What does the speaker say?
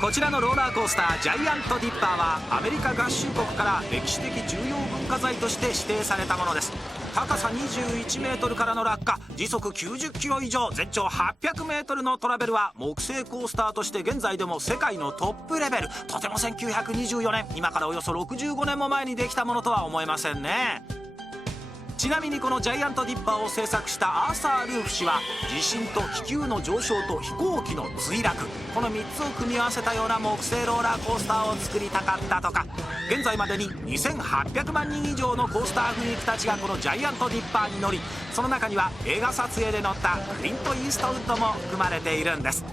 こちらのローラーコースタージャイアントディッパーはアメリカ合衆国から歴史的重要文化財として指定されたものです。高さ21メートルからの落下、時速90キロ以上、全長800メートルのトラベルは木製コースターとして現在でも世界のトップレベル。とても1924年、今からおよそ65年も前にできたものとは思えませんね。ちなみにこのジャイアントディッパーを製作したアーサー・ルーフ氏は、地震と気球の上昇と飛行機の墜落、この3つを組み合わせたような木製ローラーコースターを作りたかったとか。現在までに2800万人以上のコースターフリークたちがこのジャイアントディッパーに乗り、その中には映画撮影で乗ったクリント・イーストウッドも含まれているんです。